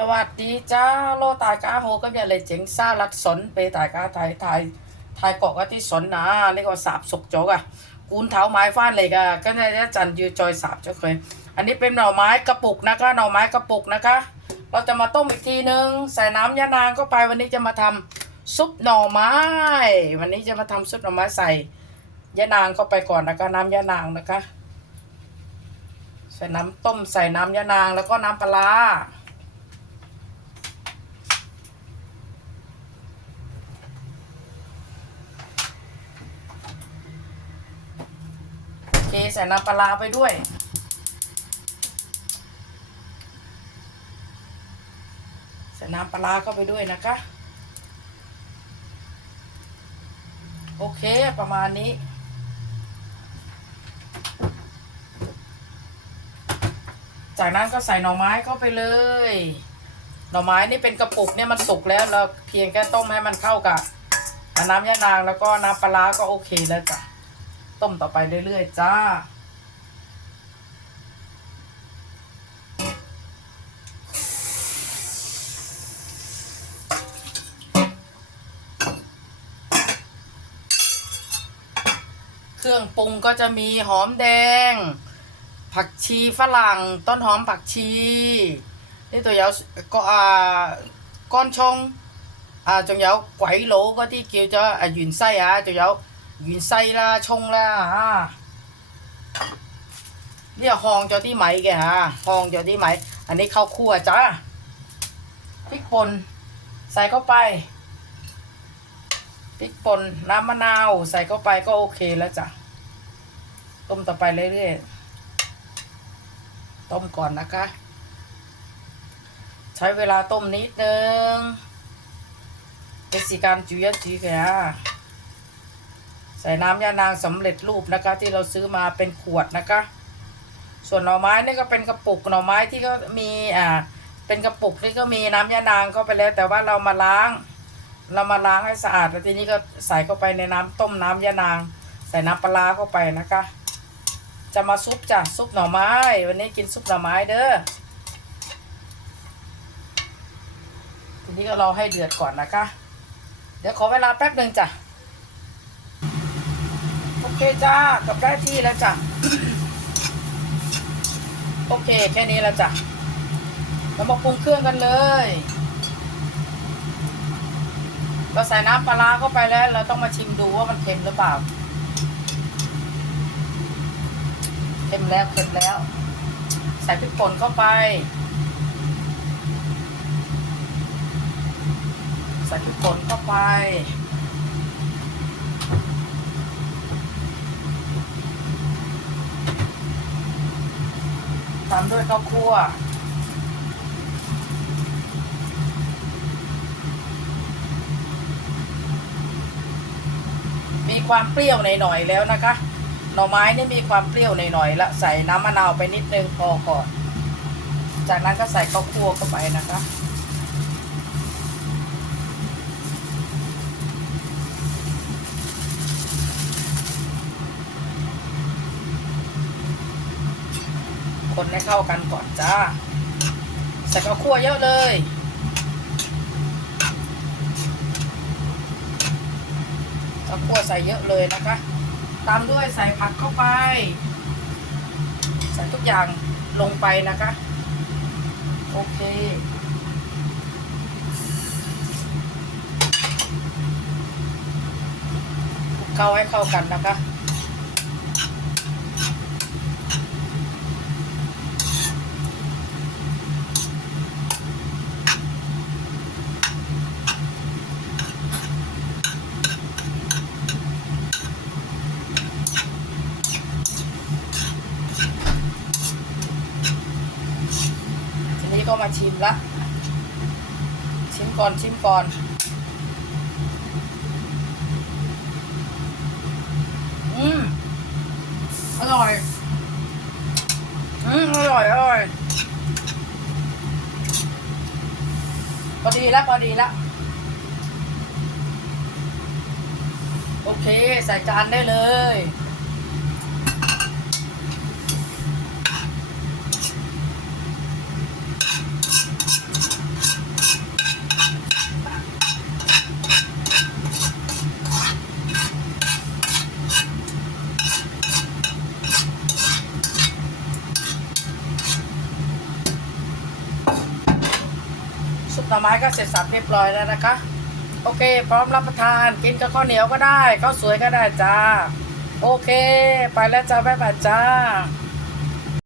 สวัสดีจ้าโลตายกาโฮก็เนี่ยเลยเจ๋งซารัดสนไปตายกาไทยไทยไทยเกาะก็ที่สนนะเรียกว่าสาบสกโจกอะกูนเท้าไม้ฟ้านเลยกะก็เนี่ยจันยืจอยสาบจ้าเคย อันนี้เป็นหน่อไม้กระปุกนะคะหน่อไม้กระปุกนะคะ เราจะมาต้มอีกทีนึงใส่น้ำยะนางเข้าไปวันนี้จะมาทำซุปหน่อไม้ วันนี้จะมาทำซุปหน่อไม้ใส่ยะนางเข้าไปก่อนนะคะน้ำยะนางนะคะ ใส่น้ำต้มใส่น้ำยะนางแล้วก็น้ำปลาร้า โอเค ใส่น้ำปลาไปด้วย ใส่น้ำปลาเข้าไปด้วยนะคะ โอเคประมาณนี้ จากนั้นก็ใส่หน่อไม้เข้าไปเลย หน่อไม้นี่เป็นกระปุกเนี่ยมันสุกแล้วเราเพียงแค่ต้มให้มันเข้ากับน้ำยะนางแล้วก็น้ำปลาก็โอเคแล้วจ้ะ ต้มต่อไปเรื่อยๆจ้า เครื่องปรุงก็จะมีหอมแดง ผักชีฝรั่ง ต้นหอมผักชีนี่ตัวยาวก็อ่าก้อนชงอ่าจงยาวไกวโหลก็ที่เกี่ยวจะอ่ายุ่นไส้อะจงยาว วินไซละชงละฮะเนี่ยหองเจ้าที่ไหมแกฮะหองเจ้าที่ไหม อันนี้ข้าวคั่วจ้าพริกป่นใส่เข้าไปพริกป่นน้ำมะนาวใส่เข้าไปก็โอเคแล้วจ้ะต้มต่อไปเรื่อยๆต้มก่อนนะคะ ใช้เวลาต้มนิดนึงเป็นสีการจุยจุยแก ใส่น้ำยานางสำเร็จรูปนะคะ ที่เราซื้อมาเป็นขวดนะคะ ส่วนหน่อไม้นี่ก็เป็นกระปุกหน่อไม้ที่ก็มีอ่าเป็นกระปุกนี่ก็มีน้ำยานางเข้าไปแล้ว แต่ว่าเรามาล้าง เรามาล้างให้สะอาดแล้วทีนี้ก็ใส่เข้าไปในน้ำต้มน้ำยานาง ใส่น้ำปลาเข้าไปนะคะ จะมาซุปจ้ะซุปหน่อไม้ วันนี้กินซุปหน่อไม้เด้อทีนี้ก็รอให้เดือดก่อนนะคะ เดี๋ยวขอเวลาแป๊บหนึ่งจ้ะ เคจ้ากับได้ที่แล้วจ้ะ โอเค แค่นี้แล้วจ้ะเรามาปรุงเครื่องกันเลย เราใส่น้ำปลาร้าเข้าไปแล้ว เราต้องมาชิมดูว่ามันเค็มหรือเปล่า เค็มแล้วเค็มแล้ว ใส่พริกป่นเข้าไป ใส่พริกป่นเข้าไป ตามด้วยข้าวคั่วมีความเปรี้ยวหน่อยๆแล้วนะคะ หน่อไม้นี่มีความเปรี้ยวหน่อยๆละใส่น้ำมะนาวไปนิดนึงพอก่อน จากนั้นก็ใส่ข้าวคั่วเข้าไปนะคะ คนให้เข้ากันก่อนจ้าใส่ข้าวคั่วเยอะเลยข้าวคั่วใส่เยอะเลยนะคะ ตามด้วยใส่ผักเข้าไป ใส่ทุกอย่างลงไปนะคะ โอเคคลุกเข้าให้เข้ากันนะคะ ก็มาชิมละ ชิมก่อนชิมก่อน อืม อร่อย อืม อร่อย อร่อยพอดีแล้วพอดีแล้วโอเค ใส่จานได้เลย หน่อไม้ก็เสร็จสับเรียบร้อยแล้วนะคะ โอเค พร้อมรับประทานกินกับข้าวเหนียวก็ได้ข้าวสวยก็ได้จ้า โอเค ไปแล้วจ้าบ๊ายบายจ้า